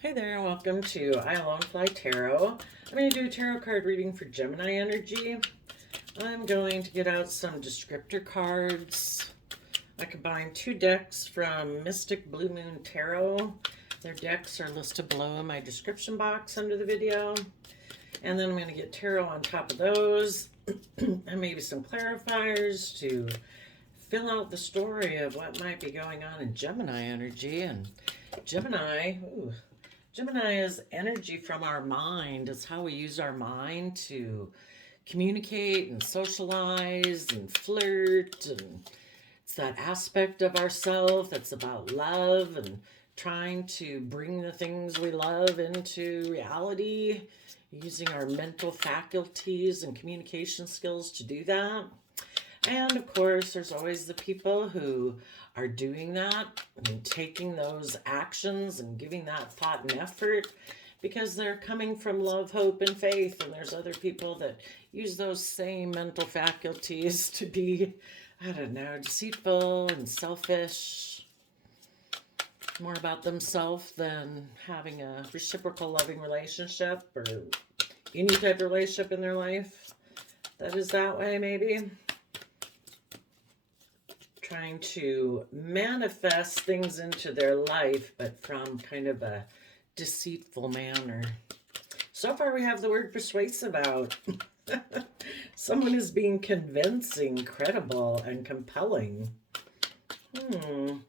Hey there, welcome to I Alone Fly Tarot. I'm going to do a tarot card reading for Gemini energy. I'm going to get out some descriptor cards. I combined two decks from Mystic Blue Moon Tarot. Their decks are listed below in my description box under the video. And then I'm going to get tarot on top of those and maybe some clarifiers to fill out the story of what might be going on in Gemini energy. And Gemini is energy from our mind. It's how we use our mind to communicate and socialize and flirt. And it's that aspect of ourself that's about love and trying to bring the things we love into reality, using our mental faculties and communication skills to do that. And of course, there's always the people who are doing that and taking those actions and giving that thought and effort because they're coming from love, hope, and faith. And there's other people that use those same mental faculties to be, I don't know, deceitful and selfish, more about themselves than having a reciprocal loving relationship or any type of relationship in their life that is that way, maybe. Trying to manifest things into their life, but from kind of a deceitful manner. So far, we have the word persuasive out. Someone is being convincing, credible, and compelling. Well,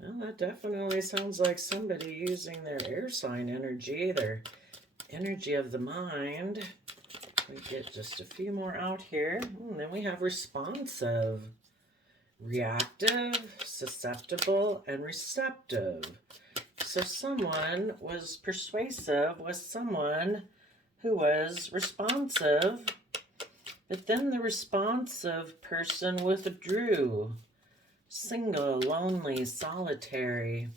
that definitely sounds like somebody using their air sign energy, their energy of the mind. We get just a few more out here. And then we have responsive, reactive, susceptible, and receptive. So someone was persuasive was someone who was responsive, but then the responsive person withdrew. Single, lonely, solitary.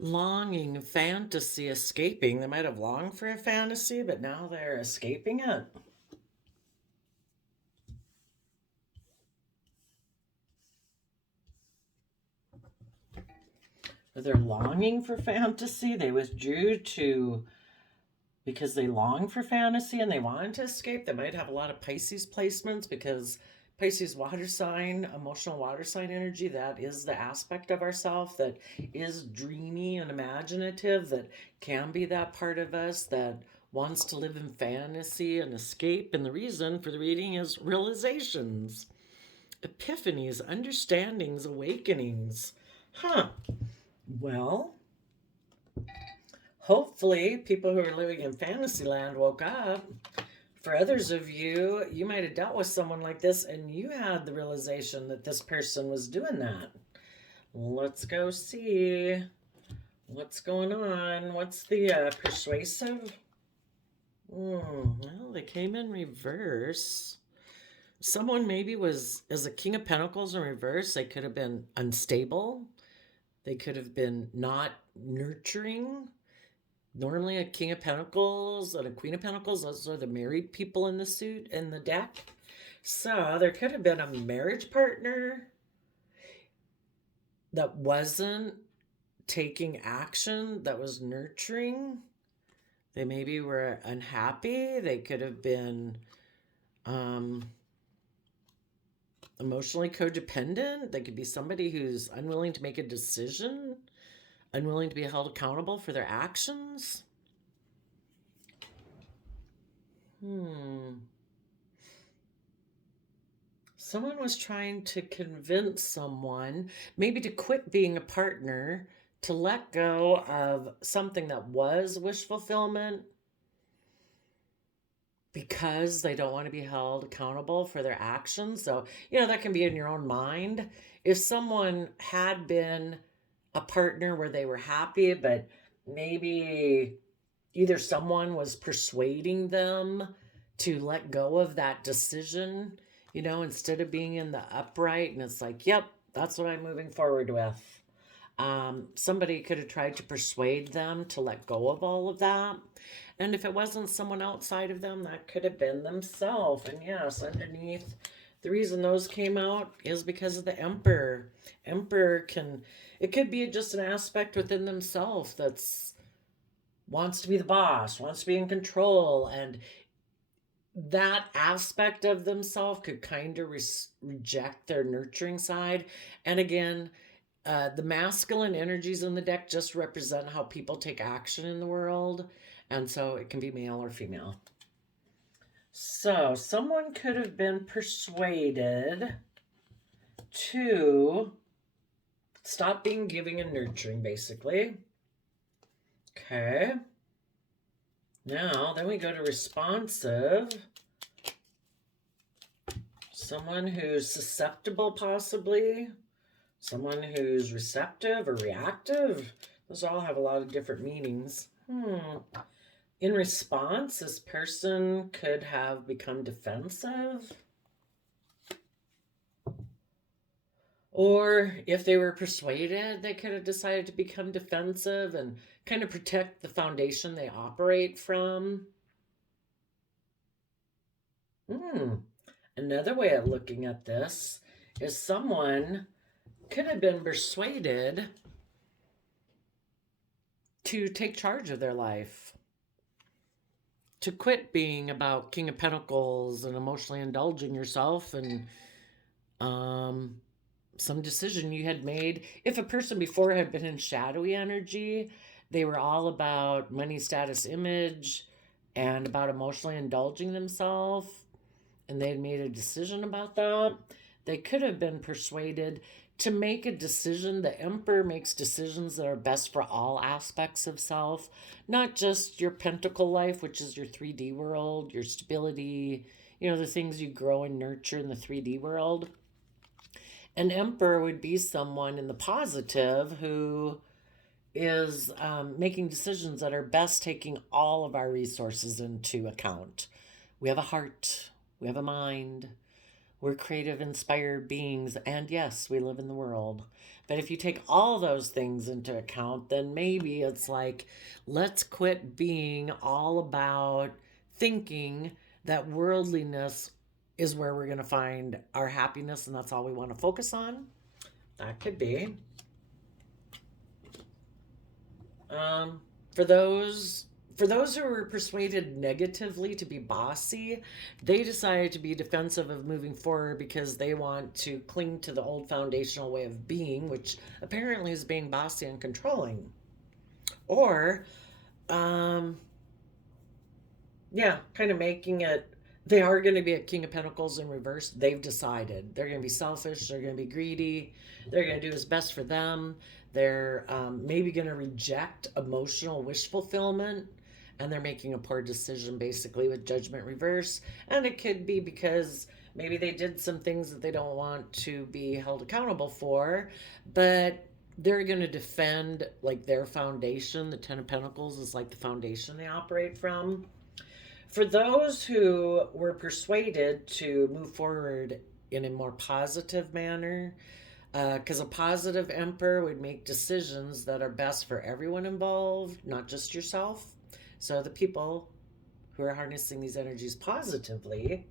Longing, fantasy, escaping. They might have longed for a fantasy, but now they're escaping it. They're longing for fantasy. They withdrew because they long for fantasy and they wanted to escape. They might have a lot of Pisces placements because Pisces water sign, emotional water sign energy, that is the aspect of ourself that is dreamy and imaginative, that can be that part of us that wants to live in fantasy and escape. And the reason for the reading is realizations, epiphanies, understandings, awakenings. Well, hopefully people who are living in Fantasyland woke up. For others of you, you might have dealt with someone like this and you had the realization that this person was doing that. Let's go see what's going on. What's the persuasive? Well, they came in reverse. Someone maybe was, as a King of Pentacles in reverse, they could have been unstable. They could have been not nurturing. Normally a King of Pentacles and a Queen of Pentacles, those are the married people in the suit in the deck. So there could have been a marriage partner that wasn't taking action, that was nurturing. They maybe were unhappy. They could have been emotionally codependent. They could be somebody who's unwilling to make a decision, unwilling to be held accountable for their actions. Someone was trying to convince someone maybe to quit being a partner, to let go of something that was wish fulfillment because they don't want to be held accountable for their actions. So, that can be in your own mind. If someone had been a partner where they were happy, but maybe either someone was persuading them to let go of that decision, instead of being in the upright, and it's like, yep, that's what I'm moving forward with. Somebody could have tried to persuade them to let go of all of that. And if it wasn't someone outside of them, that could have been themselves. And yes, underneath The reason those came out is because of the Emperor. Emperor can, it could be just an aspect within themselves that's wants to be the boss, wants to be in control, and that aspect of themselves could kind of reject their nurturing side. And again, the masculine energies in the deck just represent how people take action in the world. And so it can be male or female. So someone could have been persuaded to stop being giving and nurturing, basically. Okay. Now, then we go to responsive. Someone who's susceptible, possibly. Someone who's receptive or reactive. Those all have a lot of different meanings. In response, this person could have become defensive. Or if they were persuaded, they could have decided to become defensive and kind of protect the foundation they operate from. Another way of looking at this is someone could have been persuaded to take charge of their life, to quit being about King of Pentacles and emotionally indulging yourself and some decision you had made. If a person before had been in shadowy energy, they were all about money, status, image, and about emotionally indulging themselves, and they had made a decision about that, they could have been persuaded to make a decision. The Emperor makes decisions that are best for all aspects of self, not just your pentacle life, which is your 3D world, your stability, the things you grow and nurture in the 3D world. An Emperor would be someone in the positive who is making decisions that are best taking all of our resources into account. We have a heart, we have a mind, we're creative, inspired beings, and yes, we live in the world. But if you take all those things into account, then maybe it's like, let's quit being all about thinking that worldliness is where we're going to find our happiness and that's all we want to focus on. That could be. For those who were persuaded negatively to be bossy, they decided to be defensive of moving forward because they want to cling to the old foundational way of being, which apparently is being bossy and controlling. Or, kind of making it, they are going to be a King of Pentacles in reverse. They've decided they're going to be selfish. They're going to be greedy. They're going to do what's best for them. They're maybe going to reject emotional wish fulfillment. And they're making a poor decision, basically, with Judgment reverse. And it could be because maybe they did some things that they don't want to be held accountable for. But they're going to defend, like, their foundation. The Ten of Pentacles is like the foundation they operate from. For those who were persuaded to move forward in a more positive manner, because a positive Emperor would make decisions that are best for everyone involved, not just yourself. So the people who are harnessing these energies positively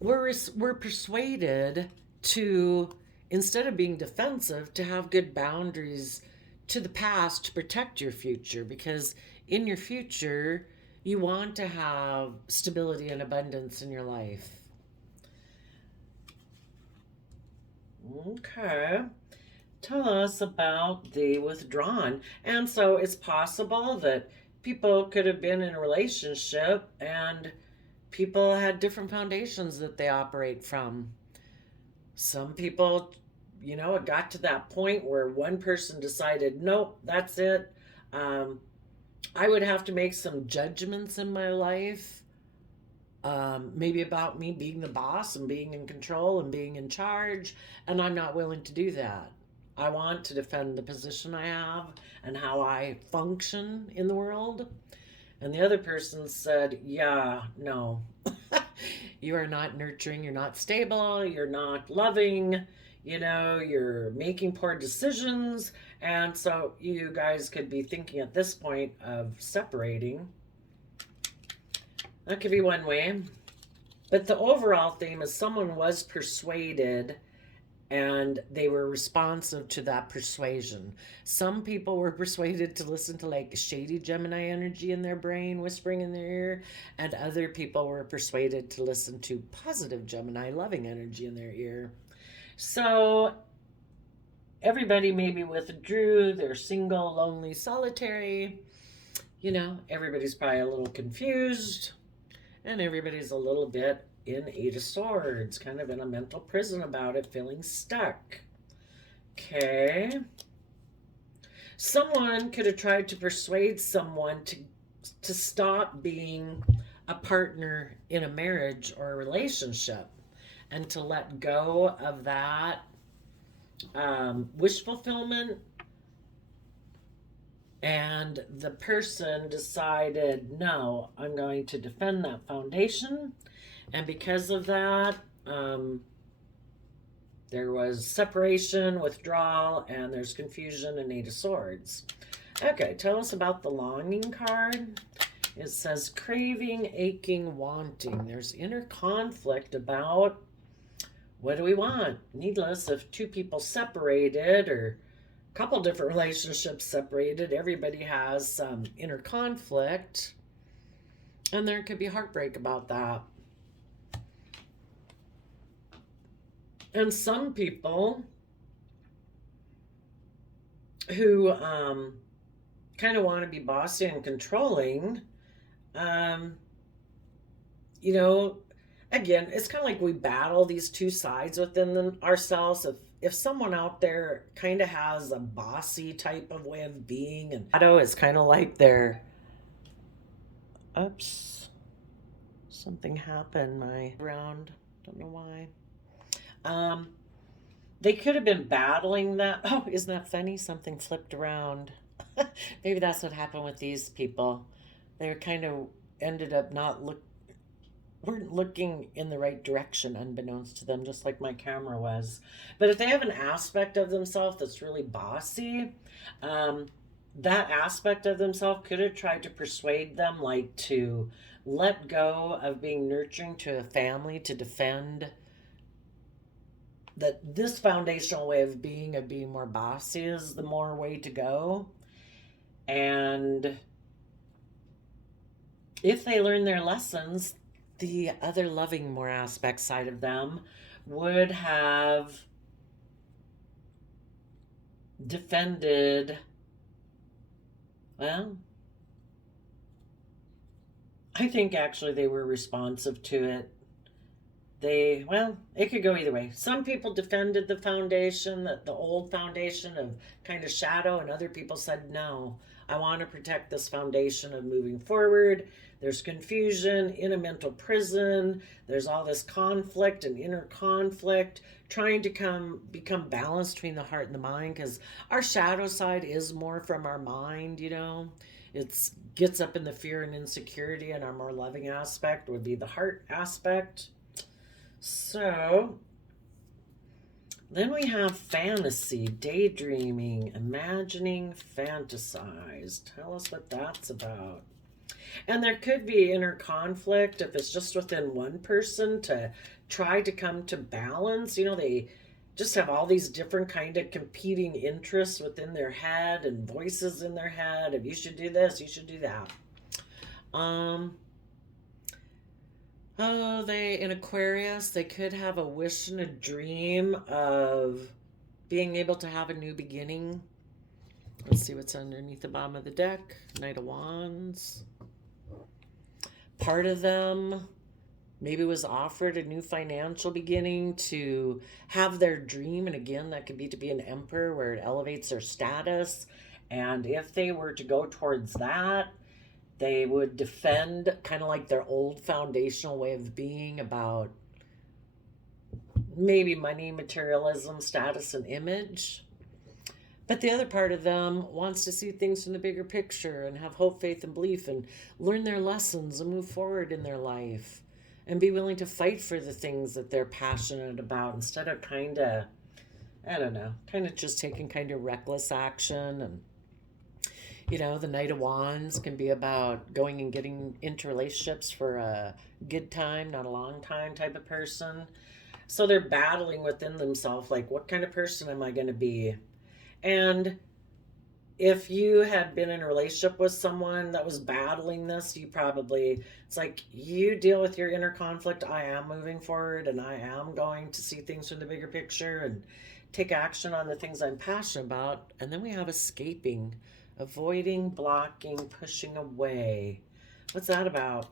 were persuaded to, instead of being defensive, to have good boundaries to the past to protect your future. Because in your future, you want to have stability and abundance in your life. Okay. Tell us about the withdrawn. And so it's possible that people could have been in a relationship and people had different foundations that they operate from. Some people, it got to that point where one person decided, nope, that's it. I would have to make some judgments in my life, maybe about me being the boss and being in control and being in charge, and I'm not willing to do that. I want to defend the position I have and how I function in the world. And the other person said, yeah, no, you are not nurturing, you're not stable, you're not loving, you're making poor decisions. And so you guys could be thinking at this point of separating. That could be one way. But the overall theme is someone was persuaded and they were responsive to that persuasion. Some people were persuaded to listen to like shady Gemini energy in their brain whispering in their ear, and other people were persuaded to listen to positive Gemini loving energy in their ear. So everybody maybe withdrew, they're single, lonely, solitary. You know, everybody's probably a little confused, and everybody's a little bit in Eight of Swords, kind of in a mental prison about it, feeling stuck. Okay. Someone could have tried to persuade someone to stop being a partner in a marriage or a relationship and to let go of that wish fulfillment. And the person decided, no, I'm going to defend that foundation. And because of that, there was separation, withdrawal, and there's confusion and Eight of Swords. Okay, tell us about the longing card. It says craving, aching, wanting. There's inner conflict about what do we want? Needless, if two people separated or a couple different relationships separated, everybody has some inner conflict, and there could be heartbreak about that. And some people who kind of want to be bossy and controlling, you know, again, it's kind of like we battle these two sides within ourselves. If someone out there kind of has a bossy type of way of being, and shadow is kind of like their, oops, something happened, my round, don't know why. They could have been battling that. Oh, isn't that funny? Something flipped around. Maybe that's what happened with these people. They were kind of ended up weren't looking in the right direction unbeknownst to them, just like my camera was. But if they have an aspect of themselves that's really bossy, that aspect of themselves could have tried to persuade them like to let go of being nurturing to a family, to defend that this foundational way of being more bossy is the more way to go. And if they learn their lessons, the other loving more aspect side of them would have defended, well, I think actually they were responsive to it. Well, it could go either way. Some people defended the foundation, the old foundation of kind of shadow, and other people said, no, I want to protect this foundation of moving forward. There's confusion in a mental prison. There's all this conflict and inner conflict, trying to become balanced between the heart and the mind, because our shadow side is more from our mind, you know. It gets up in the fear and insecurity, and our more loving aspect would be the heart aspect. So then we have fantasy, daydreaming, imagining, fantasize. Tell us what that's about. And there could be inner conflict if it's just within one person to try to come to balance. You know, they just have all these different kind of competing interests within their head and voices in their head of you should do this, you should do that. Oh, in Aquarius, they could have a wish and a dream of being able to have a new beginning. Let's see what's underneath the bottom of the deck. Knight of Wands. Part of them maybe was offered a new financial beginning to have their dream. And again, that could be to be an emperor where it elevates their status. And if they were to go towards that, they would defend kind of like their old foundational way of being about maybe money, materialism, status, and image. But the other part of them wants to see things from the bigger picture and have hope, faith, and belief and learn their lessons and move forward in their life and be willing to fight for the things that they're passionate about instead of kind of just taking kind of reckless action. And You know, the Knight of Wands can be about going and getting into relationships for a good time, not a long time type of person. So they're battling within themselves, like, what kind of person am I going to be? And if you had been in a relationship with someone that was battling this, you probably, it's like, you deal with your inner conflict. I am moving forward and I am going to see things from the bigger picture and take action on the things I'm passionate about. And then we have escaping, avoiding, blocking, pushing away. What's that about?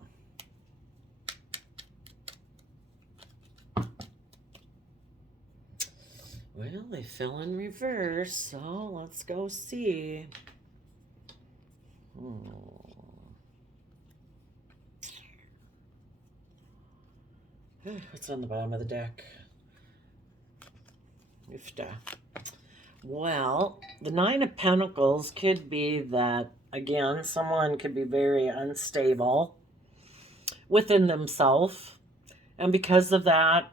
Well, they fell in reverse, so let's go see. What's on the bottom of the deck? Oofta. Well, the Nine of Pentacles could be that, again, someone could be very unstable within themselves. And because of that,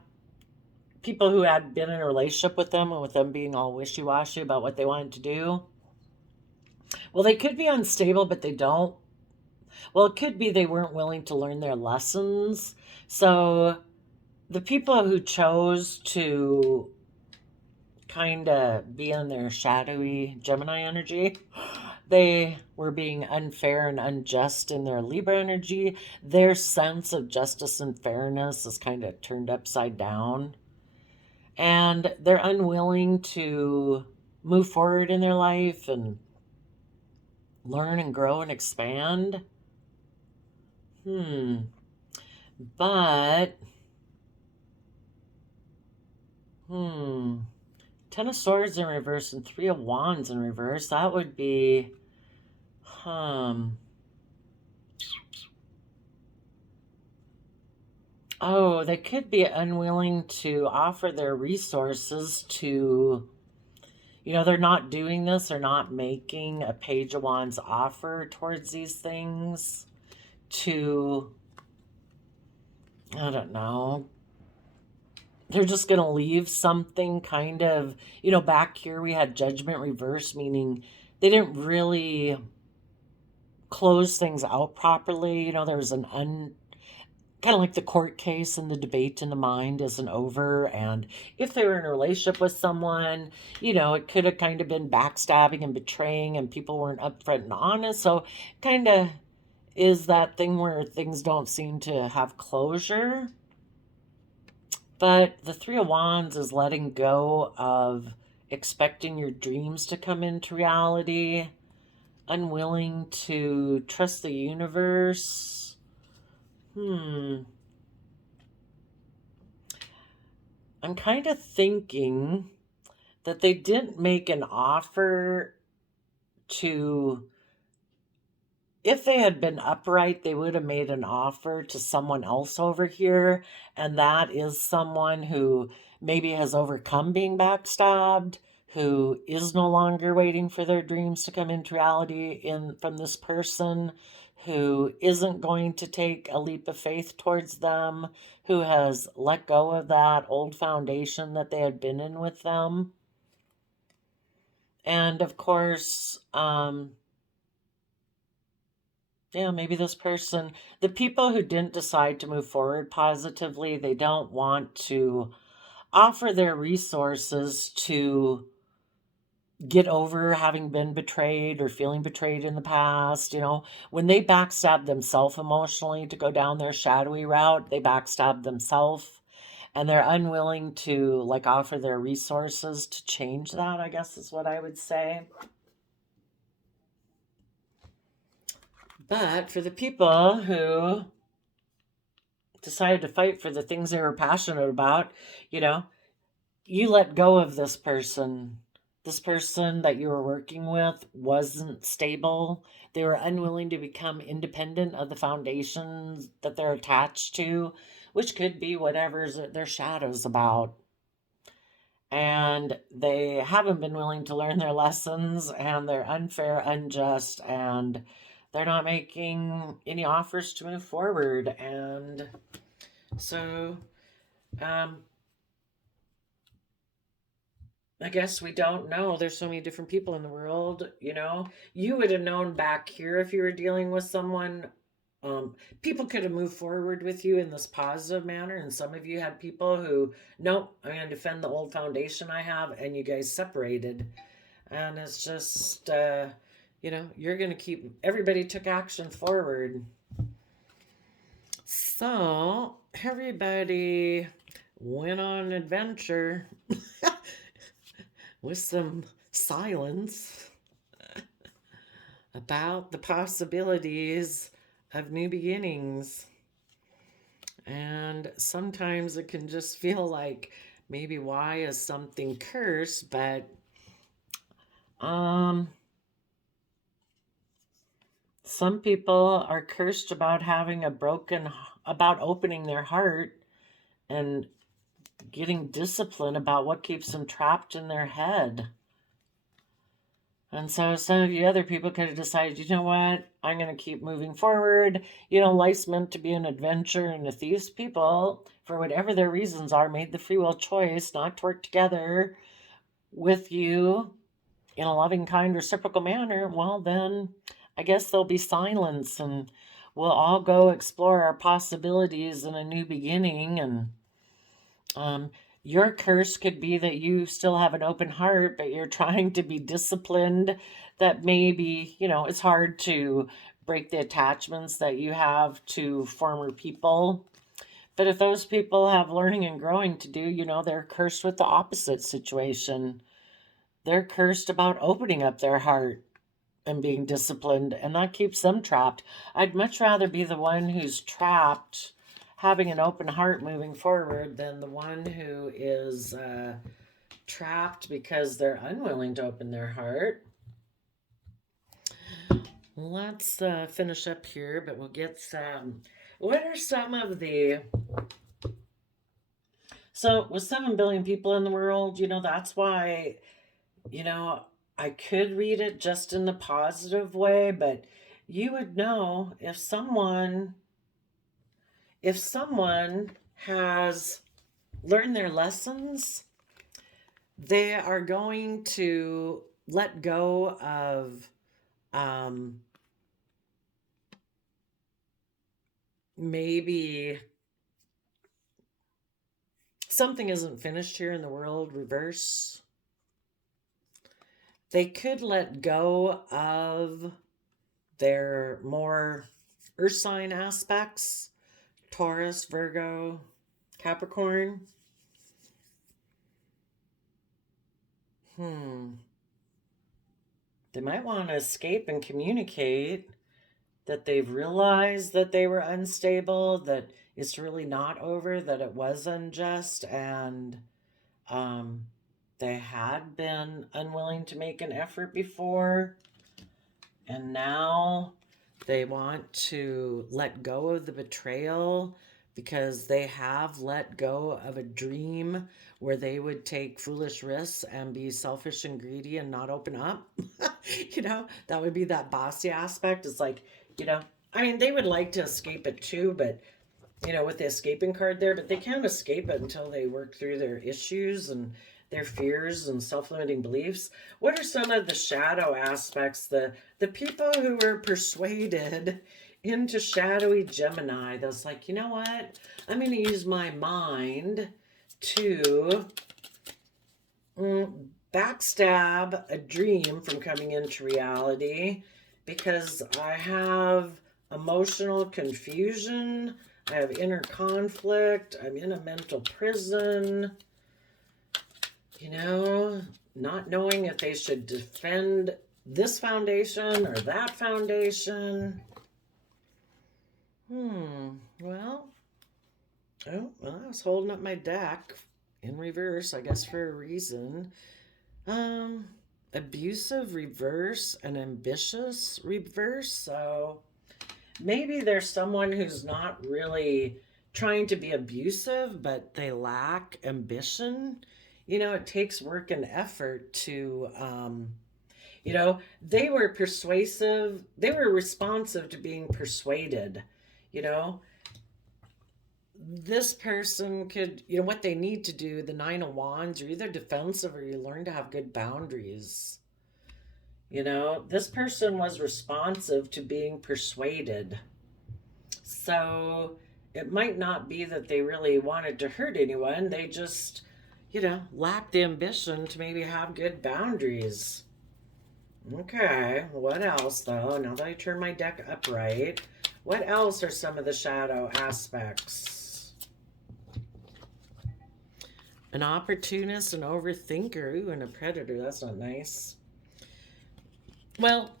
people who had been in a relationship with them and with them being all wishy-washy about what they wanted to do, well, they could be unstable, but they don't. Well, it could be they weren't willing to learn their lessons. So the people who chose to kind of be in their shadowy Gemini energy, they were being unfair and unjust in their Libra energy. Their sense of justice and fairness is kind of turned upside down. And they're unwilling to move forward in their life and learn and grow and expand. But, Ten of Swords in reverse and Three of Wands in reverse. That would be, oh, they could be unwilling to offer their resources to, you know, they're not doing this. They're not making a Page of Wands offer towards these things to, I don't know. They're just going to leave something kind of, you know, back here we had Judgment reverse, meaning they didn't really close things out properly. You know, there was an kind of like the court case and the debate in the mind isn't over. And if they were in a relationship with someone, you know, it could have kind of been backstabbing and betraying and people weren't upfront and honest. So kind of is that thing where things don't seem to have closure. But the Three of Wands is letting go of expecting your dreams to come into reality, unwilling to trust the universe. I'm kind of thinking that they didn't make an offer to, if they had been upright, they would have made an offer to someone else over here. And that is someone who maybe has overcome being backstabbed, who is no longer waiting for their dreams to come into reality from this person, who isn't going to take a leap of faith towards them, who has let go of that old foundation that they had been in with them. And of course, yeah, maybe this person, the people who didn't decide to move forward positively, they don't want to offer their resources to get over having been betrayed or feeling betrayed in the past. You know, when they backstab themselves emotionally to go down their shadowy route, they backstab themselves and they're unwilling to like offer their resources to change that, I guess is what I would say. But for the people who decided to fight for the things they were passionate about, you know, you let go of this person. This person that you were working with wasn't stable. They were unwilling to become independent of the foundations that they're attached to, which could be whatever's their shadow's about. And they haven't been willing to learn their lessons, and they're unfair, unjust, and they're not making any offers to move forward. And so I guess we don't know. There's so many different people in the world, you know. You would have known back here if you were dealing with someone. People could have moved forward with you in this positive manner, and some of you had people who, nope, I'm going to defend the old foundation I have, and you guys separated. And it's just, you know, you're going to keep, everybody took action forward. So, everybody went on an adventure with some silence about the possibilities of new beginnings. And sometimes it can just feel like maybe why is something cursed, but some people are cursed about having about opening their heart and getting discipline about what keeps them trapped in their head. And so some of you other people could have decided, you know what, I'm going to keep moving forward. You know, life's meant to be an adventure. And if these people, for whatever their reasons are, made the free will choice not to work together with you in a loving, kind, reciprocal manner, well, then I guess there'll be silence and we'll all go explore our possibilities in a new beginning. And your curse could be that you still have an open heart, but you're trying to be disciplined. That maybe, you know, it's hard to break the attachments that you have to former people. But if those people have learning and growing to do, you know, they're cursed with the opposite situation. They're cursed about opening up their heart and being disciplined, and that keeps them trapped. I'd much rather be the one who's trapped, having an open heart moving forward, than the one who is trapped because they're unwilling to open their heart. Let's finish up here, but we'll get some. What are some of the. So, with 7 billion people in the world, you know, that's why, you know, I could read it just in the positive way, but you would know if someone has learned their lessons, they are going to let go of maybe something isn't finished here in the world, reverse. They could let go of their more earth sign aspects, Taurus, Virgo, Capricorn. They might want to escape and communicate that they've realized that they were unstable, that it's really not over, that it was unjust, and they had been unwilling to make an effort before, and now they want to let go of the betrayal because they have let go of a dream where they would take foolish risks and be selfish and greedy and not open up. You know, that would be that bossy aspect. It's like, you know, I mean, they would like to escape it too, but, you know, with the escaping card there, but they can't escape it until they work through their issues and their fears and self-limiting beliefs. What are some of the shadow aspects, the people who were persuaded into shadowy Gemini that's like, you know what, I'm going to use my mind to backstab a dream from coming into reality because I have emotional confusion, I have inner conflict, I'm in a mental prison, you know, not knowing if they should defend this foundation or that foundation. Well, I was holding up my deck in reverse, I guess for a reason. Abusive reverse and ambitious reverse. So maybe there's someone who's not really trying to be abusive, but they lack ambition. You know, it takes work and effort to, you know, they were persuasive, they were responsive to being persuaded, you know. this person could, what they need to do, the Nine of Wands, you're either defensive or you learn to have good boundaries. This person was responsive to being persuaded. So it might not be that they really wanted to hurt anyone. They just, lacked the ambition to maybe have good boundaries. Okay, what else though? Now that I turn my deck upright, what else are some of the shadow aspects? An opportunist, an overthinker, ooh, and a predator. That's not nice. Well,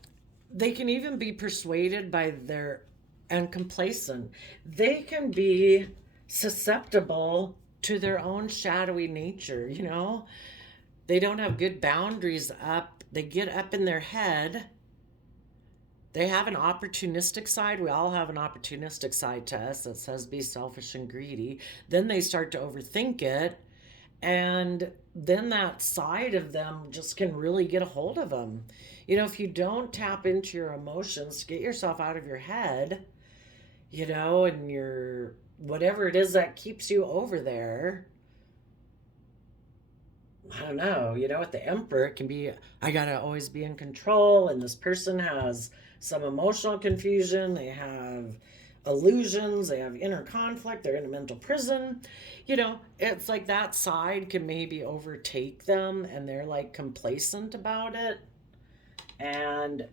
they can even be persuaded by and complacent. They can be susceptible to their own shadowy nature, They don't have good boundaries up. They get up in their head. They have an opportunistic side. We all have an opportunistic side to us that says be selfish and greedy. Then they start to overthink it. And then that side of them just can really get a hold of them. If you don't tap into your emotions, get yourself out of your head, and your whatever it is that keeps you over there. I don't know, with the Emperor, it can be, I gotta always be in control, and this person has some emotional confusion, they have illusions, they have inner conflict, they're in a mental prison. It's like that side can maybe overtake them and they're like complacent about it, and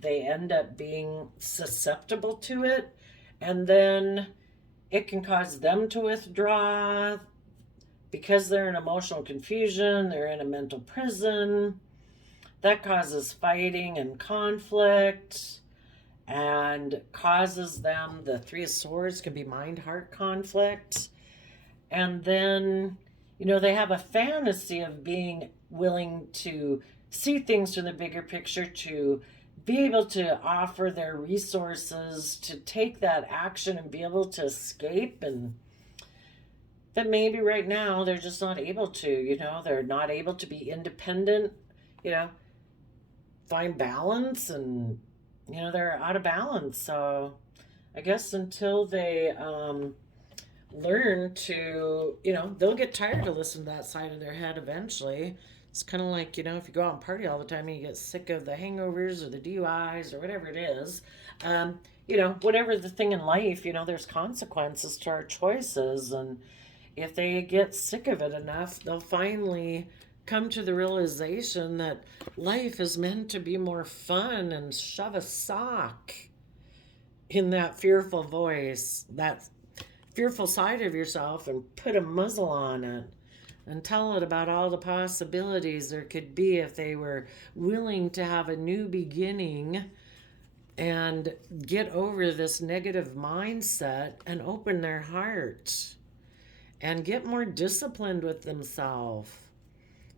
they end up being susceptible to it, and then it can cause them to withdraw because they're in emotional confusion, they're in a mental prison. That causes fighting and conflict and causes them, the Three of Swords can be mind-heart conflict. And then, they have a fantasy of being willing to see things from the bigger picture, to be able to offer their resources, to take that action and be able to escape, and that maybe right now they're just not able to, they're not able to be independent, find balance, and, they're out of balance. So I guess until they learn to, they'll get tired to listen to that side of their head eventually. It's kind of like, if you go out and party all the time and you get sick of the hangovers or the DUIs or whatever it is, whatever the thing in life, there's consequences to our choices. And if they get sick of it enough, they'll finally come to the realization that life is meant to be more fun, and shove a sock in that fearful voice, that fearful side of yourself, and put a muzzle on it and tell it about all the possibilities there could be if they were willing to have a new beginning and get over this negative mindset and open their heart and get more disciplined with themselves,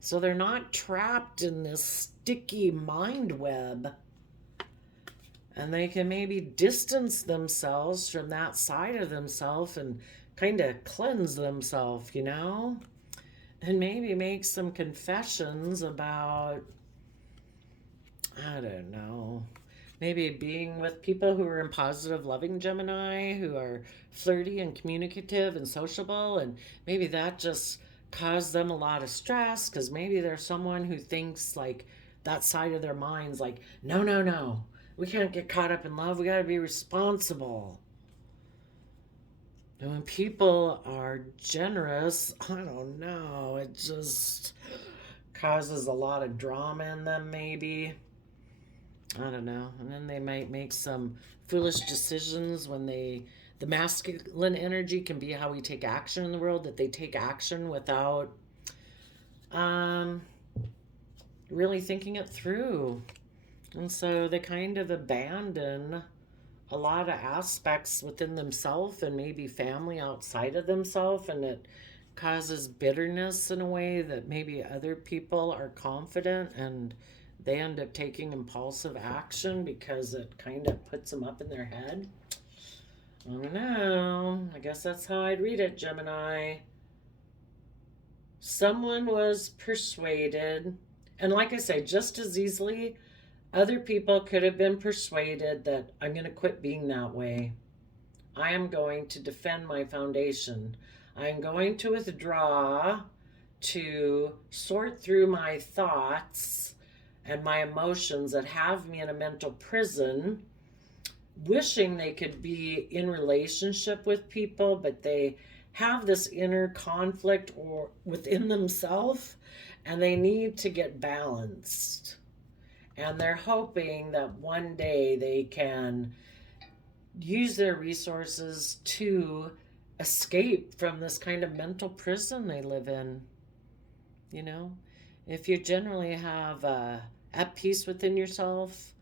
so they're not trapped in this sticky mind web, and they can maybe distance themselves from that side of themselves and kind of cleanse themselves, and maybe make some confessions about, I don't know, maybe being with people who are in positive, loving Gemini, who are flirty and communicative and sociable, and maybe that just caused them a lot of stress because maybe there's someone who thinks like that side of their mind's like, no, we can't get caught up in love, we got to be responsible. And when people are generous, I don't know, it just causes a lot of drama in them maybe. I don't know. And then they might make some foolish decisions when the masculine energy can be how we take action in the world, that they take action without really thinking it through. And so they kind of abandon a lot of aspects within themselves and maybe family outside of themselves, and it causes bitterness in a way that maybe other people are confident and they end up taking impulsive action because it kind of puts them up in their head. I don't know. I guess that's how I'd read it, Gemini. Someone was persuaded, and like I say, just as easily, other people could have been persuaded that I'm going to quit being that way. I am going to defend my foundation. I am going to withdraw to sort through my thoughts and my emotions that have me in a mental prison, wishing they could be in relationship with people, but they have this inner conflict or within themselves, and they need to get balanced. And they're hoping that one day they can use their resources to escape from this kind of mental prison they live in. You know, if you generally have at peace within yourself,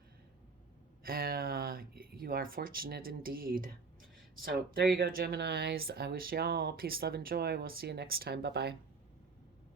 you are fortunate indeed. So there you go, Geminis. I wish you all peace, love, and joy. We'll see you next time. Bye-bye.